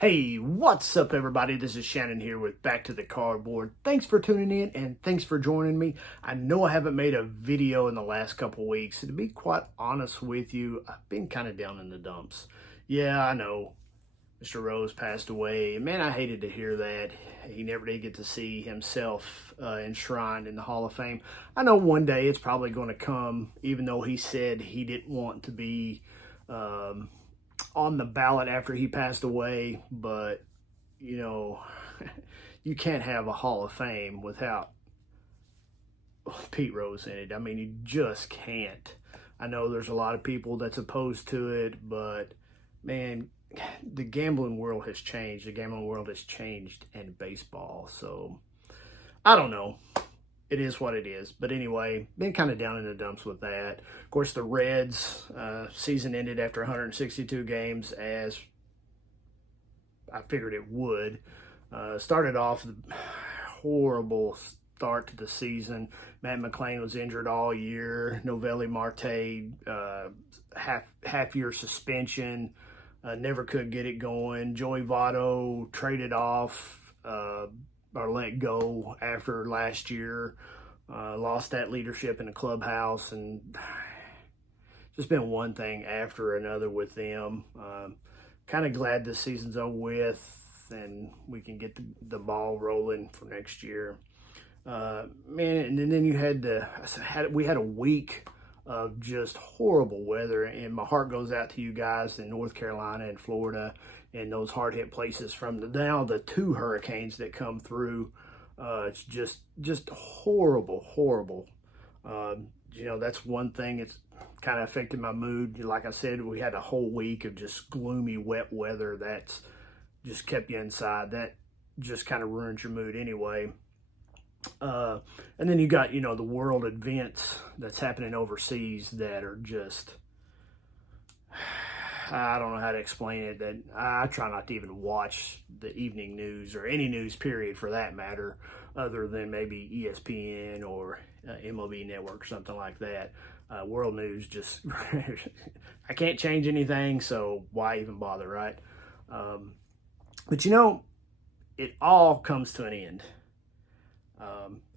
Hey, what's up, everybody? This is Shannon here with Back to the Cardboard. Thanks for tuning in and thanks for joining me. I know I haven't made a video in the last couple weeks. To be quite honest with you, I've been kind of down in the dumps. Yeah, I know. Mr. Rose passed away. Man, I hated to hear that. He never did get to see himself enshrined in the Hall of Fame. I know one day it's probably going to come, even though he said he didn't want to be on the ballot after he passed away. But, you know, you can't have a Hall of Fame without Pete Rose in it. I mean, you just can't. I know there's a lot of people that's opposed to it, but, man, the gambling world has changed. The gambling world has changed in baseball. So, I don't know. It is what it is. But anyway, been kind of down in the dumps with that. Of course, the Reds season ended after 162 games, as I figured it would. Started off horrible start to the season. Matt McClain was injured all year. Novelli Marte, half-year suspension. Never could get it going. Joey Votto traded off or let go after last year. Lost that leadership in the clubhouse, and just been one thing after another with them. Kind of glad this season's over with and we can get the ball rolling for next year. Man, and then you we had a week of just horrible weather, and my heart goes out to you guys in North Carolina and Florida and those hard-hit places from now the two hurricanes that come through. It's just horrible. You know, that's one thing that's kind of affected my mood. Like I said, we had a whole week of just gloomy, wet weather that's just kept you inside. That just kind of ruins your mood anyway. And then you got, you know, the world events that's happening overseas that are just, I don't know how to explain it. That I try not to even watch the evening news or any news period for that matter, other than maybe ESPN or MLB Network or something like that. World news just, I can't change anything, so why even bother, right? But you know, it all comes to an end.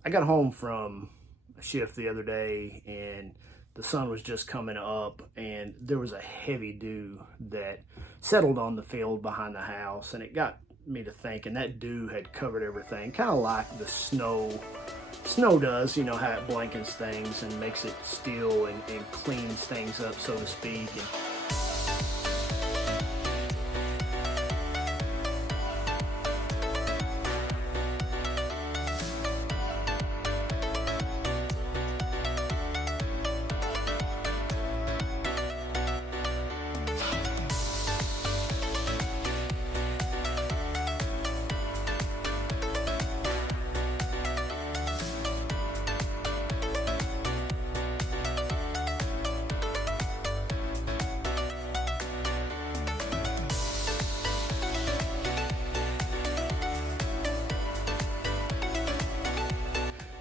I got home from a shift the other day, and the sun was just coming up, and there was a heavy dew that settled on the field behind the house, and it got me to thinking that dew had covered everything, kind of like the snow does, you know, how it blankets things and makes it still and cleans things up, so to speak. And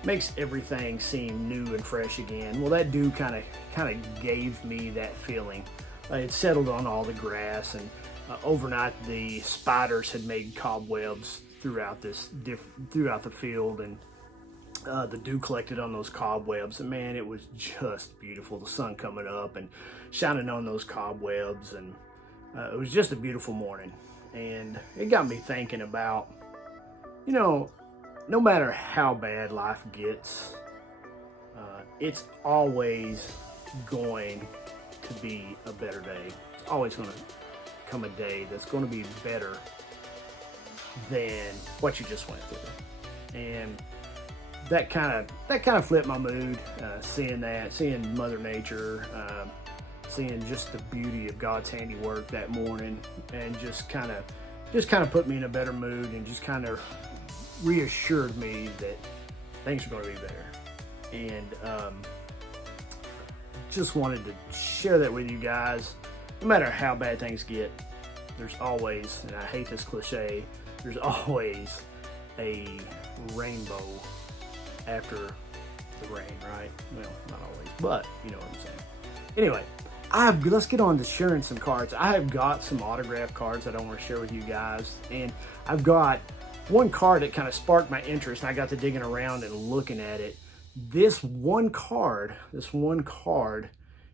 makes everything seem new and fresh again. Well, that dew kind of gave me that feeling. It settled on all the grass, and overnight the spiders had made cobwebs throughout the field, and the dew collected on those cobwebs, and man, it was just beautiful. The sun coming up and shining on those cobwebs, and it was just a beautiful morning. And it got me thinking about, you know, no matter how bad life gets, it's always going to be a better day. It's always going to come a day that's going to be better than what you just went through. And that kind of flipped my mood, seeing Mother Nature, seeing just the beauty of God's handiwork that morning, and just kind of put me in a better mood, and just kind of reassured me that things are going to be better. And just wanted to share that with you guys. No matter how bad things get, there's always, and I hate this cliche, there's always a rainbow after the rain, right? Well, not always, but you know what I'm saying. Anyway, let's get on to sharing some cards. I have got some autograph cards that I want to share with you guys, and I've got one card that kind of sparked my interest, and I got to digging around and looking at it. This one card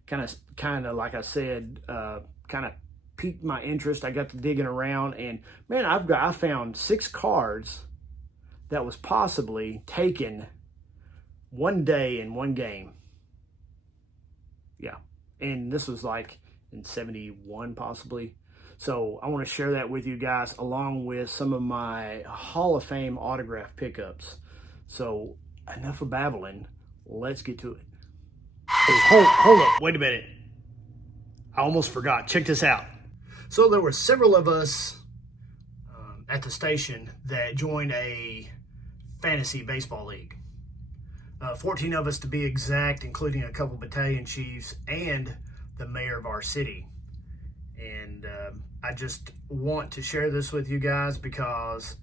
kind of like I said, kind of piqued my interest. I got to digging around, and man, I found 6 cards that was possibly taken one day in one game. Yeah, and this was like in 71 possibly. So I want to share that with you guys, along with some of my Hall of Fame autograph pickups. So enough of babbling, let's get to it. Hey, hold up, wait a minute. I almost forgot, check this out. So there were several of us at the station that joined a fantasy baseball league. 14 of us to be exact, including a couple battalion chiefs and the mayor of our city. And I just want to share this with you guys because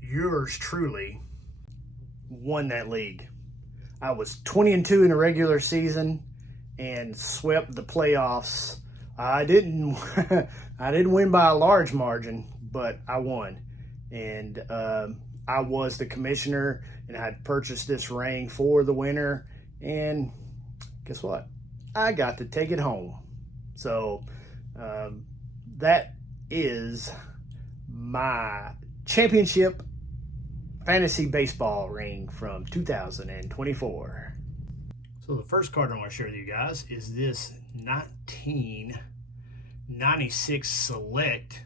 yours truly won that league. I was 20-2 in the regular season and swept the playoffs. I didn't win by a large margin, but I won. And I was the commissioner, and I had purchased this ring for the winner. And guess what? I got to take it home. So that is my championship fantasy baseball ring from 2024. So the first card I want to share with you guys is this 1996 Select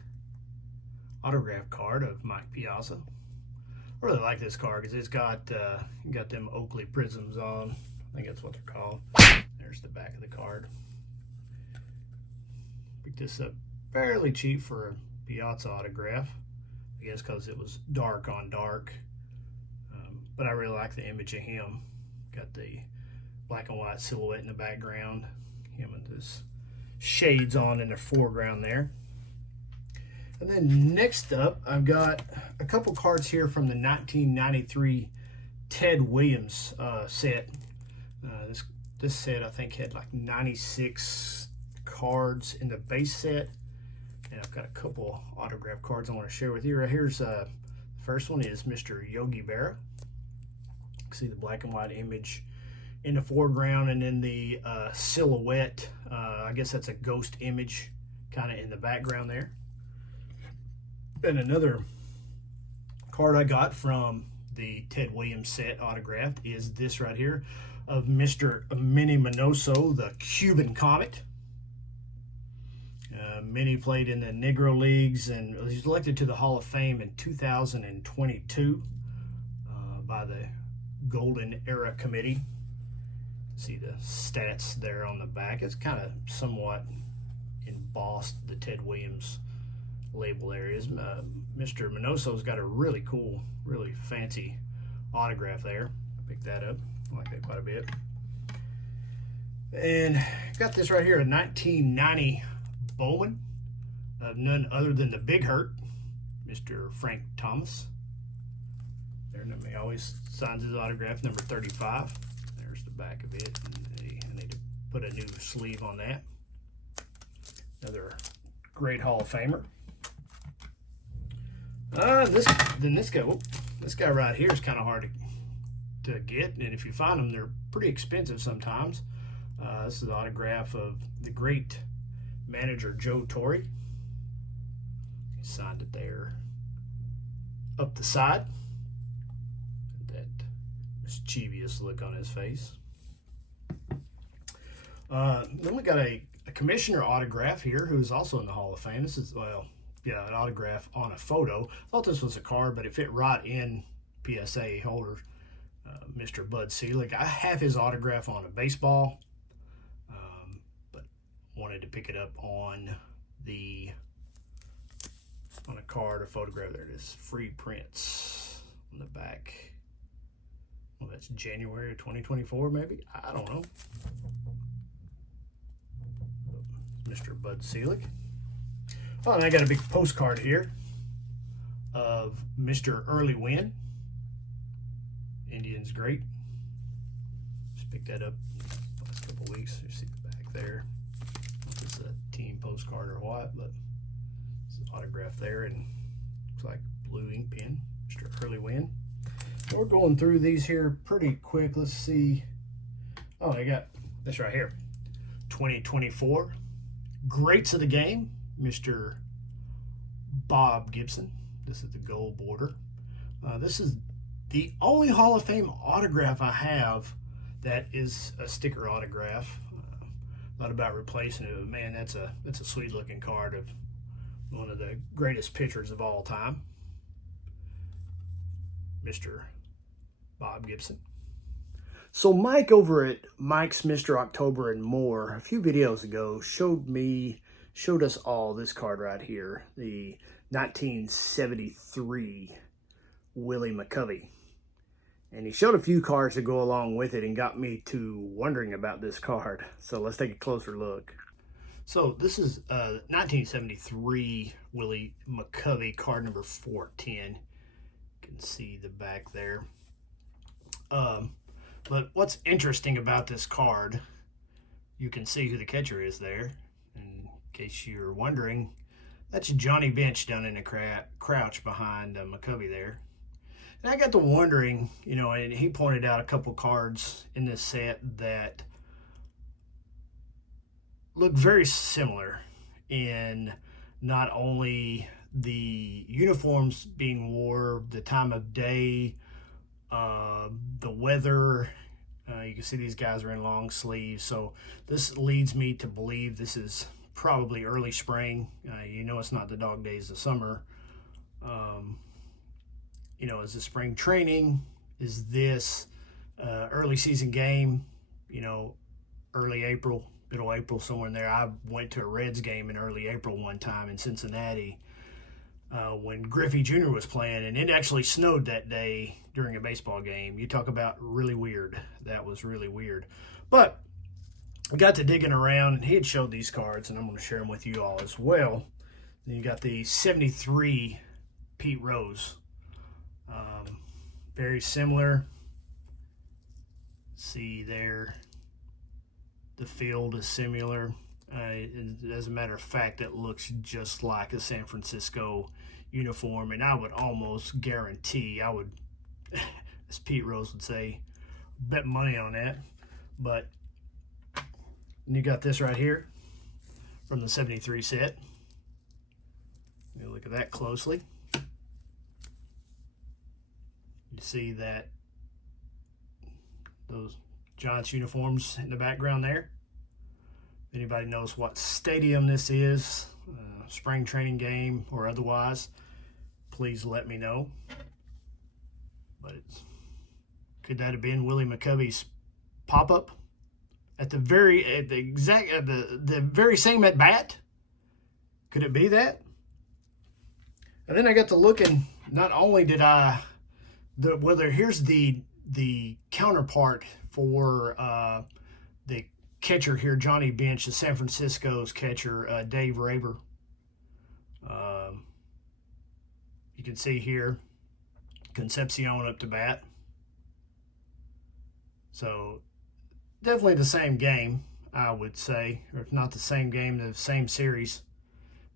autograph card of Mike Piazza. I really like this card because it's got them Oakley prisms on. I think that's what they're called. There's the back of the card. Picked this up fairly cheap for a Piazza autograph. I guess because it was dark on dark. But I really like the image of him. Got the black and white silhouette in the background. Him with his shades on in the foreground there. And then next up, I've got a couple cards here from the 1993 Ted Williams set. This set, I think, had like 96 cards in the base set. And I've got a couple autograph cards I want to share with you. Right here's the first one is Mr. Yogi Berra. You can see the black and white image in the foreground, and then the silhouette. I guess that's a ghost image kind of in the background there. And another card I got from the Ted Williams set autographed is this right here of Mr. Minnie Minoso, the Cuban Comet. Minnie played in the Negro Leagues and was elected to the Hall of Fame in 2022 by the Golden Era Committee. See the stats there on the back. It's kind of somewhat embossed, the Ted Williams label there is. Mr. Minoso's got a really cool, really fancy autograph there. I picked that up. I like that quite a bit. And got this right here, a 1990 Bowman of none other than the Big Hurt, Mr. Frank Thomas. There, he always signs his autograph, number 35. There's the back of it. I need to put a new sleeve on that. Another great Hall of Famer. This guy right here is kind of hard to get, and if you find them, they're pretty expensive sometimes. This is an autograph of the great manager Joe Torre. He signed it there up the side. That mischievous look on his face. Then we got a commissioner autograph here who's also in the Hall of Fame. This is, well, yeah, an autograph on a photo. I thought this was a card, but it fit right in PSA holder. Mr. Bud Selig. I have his autograph on a baseball, but wanted to pick it up on a card, a photograph. There it is, free prints on the back. Well, that's January of 2024, maybe. I don't know. Mr. Bud Selig. Oh, and I got a big postcard here of Mr. Early Wynn. Indians great. Just picked that up last couple weeks. You see the back there. postcard or what, but it's an autograph there, and looks like blue ink pen, Mr. Early Win. So we're going through these here pretty quick. Let's see. Oh, I got this right here. 2024 Greats of the Game, Mr. Bob Gibson. This is the gold border. This is the only Hall of Fame autograph I have that is a sticker autograph. Thought about replacing it, but man, that's a sweet looking card of one of the greatest pitchers of all time, Mr. Bob Gibson. So Mike over at Mike's Mr. October and More a few videos ago showed us all this card right here, the 1973 Willie McCovey. And he showed a few cards to go along with it and got me to wondering about this card. So let's take a closer look. So this is 1973 Willie McCovey, card number 410. You can see the back there. But what's interesting about this card, you can see who the catcher is there. In case you're wondering, that's Johnny Bench down in the crouch behind McCovey there. And I got to wondering, you know, and he pointed out a couple cards in this set that look very similar in not only the uniforms being worn, the time of day, the weather. You can see these guys are in long sleeves. So this leads me to believe this is probably early spring. You know, it's not the dog days of summer. You know, is this spring training? Is this early season game? You know, early April, middle April, somewhere in there. I went to a Reds game in early April one time in Cincinnati when Griffey Jr. was playing, and it actually snowed that day during a baseball game. You talk about really weird. That was really weird. But I got to digging around, and he had showed these cards, and I'm going to share them with you all as well. Then you got the 73 Pete Rose. Very similar. See there, the field is similar. As a matter of fact, it looks just like a San Francisco uniform, and I would almost guarantee, as Pete Rose would say, bet money on that. But you got this right here from the 73 set. Let me look at that closely. You see that those Giants uniforms in the background there. If anybody knows what stadium this is, spring training game or otherwise, please let me know. But could that have been Willie McCovey's pop-up at the very same at bat? Could it be that? And then I got to looking. Not only did here's the counterpart for the catcher here, Johnny Bench, the San Francisco's catcher, Dave Raber. You can see here, Concepcion up to bat. So definitely the same game, I would say, or if not the same game, the same series.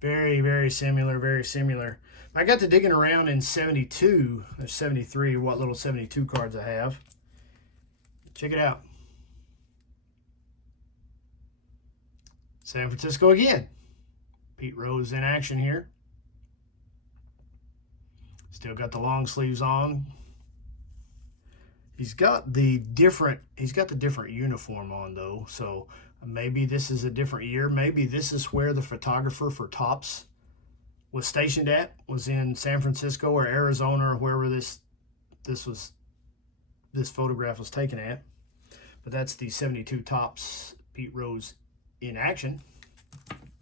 Very, very similar, very similar. I got to digging around in 72 or 73, what little 72 cards I have. Check it out. San Francisco again. Pete Rose in action here. Still got the long sleeves on. He's got the different uniform on though, so maybe this is a different year. Maybe this is where the photographer for Topps was stationed at, was in San Francisco or Arizona or wherever this photograph was taken at. But that's the 72 Topps Pete Rose in action.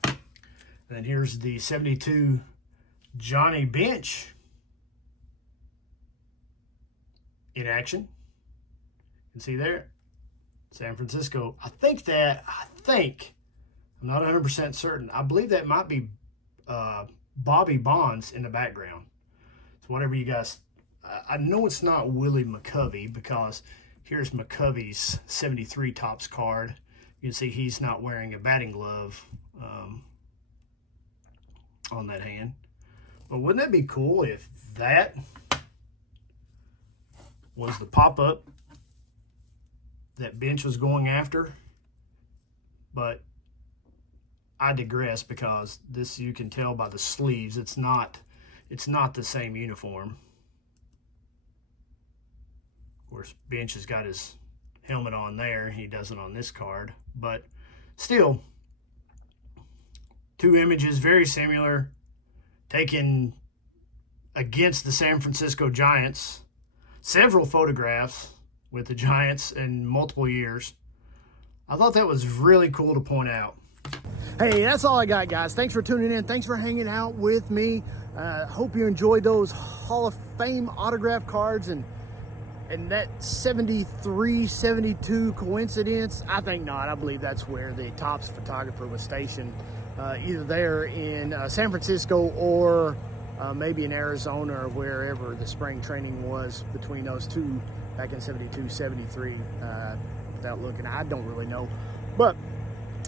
And then here's the 72 Johnny Bench in action. You can see there, San Francisco. I'm not 100% certain. I believe that might be Bobby Bonds in the background. So whatever you guys, I know it's not Willie McCovey because here's McCovey's 73 Topps card. You can see he's not wearing a batting glove on that hand. But wouldn't that be cool if that was the pop-up that Bench was going after? But I digress, because this, you can tell by the sleeves, it's not the same uniform. Of course, Bench has got his helmet on there. He doesn't on this card. But still, two images very similar, taken against the San Francisco Giants. Several photographs with the Giants in multiple years. I thought that was really cool to point out. Hey, that's all I got, guys. Thanks for tuning in. Thanks for hanging out with me. Hope you enjoyed those Hall of Fame autograph cards and that 73, 72 coincidence. I think not. I believe that's where the Topps photographer was stationed, either there in San Francisco or maybe in Arizona or wherever the spring training was between those two back in 72, 73. Without looking, I don't really know. But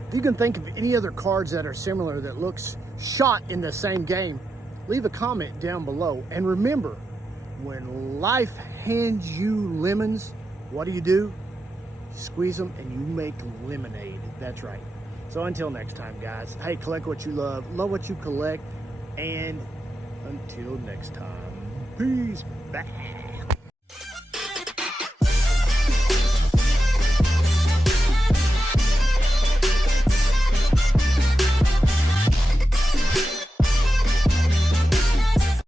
if you can think of any other cards that are similar that looks shot in the same game, leave a comment down below. And remember, when life hands you lemons, what do? You squeeze them and you make lemonade. That's right. So until next time, guys, hey, collect what you love what you collect, and until next time, peace back.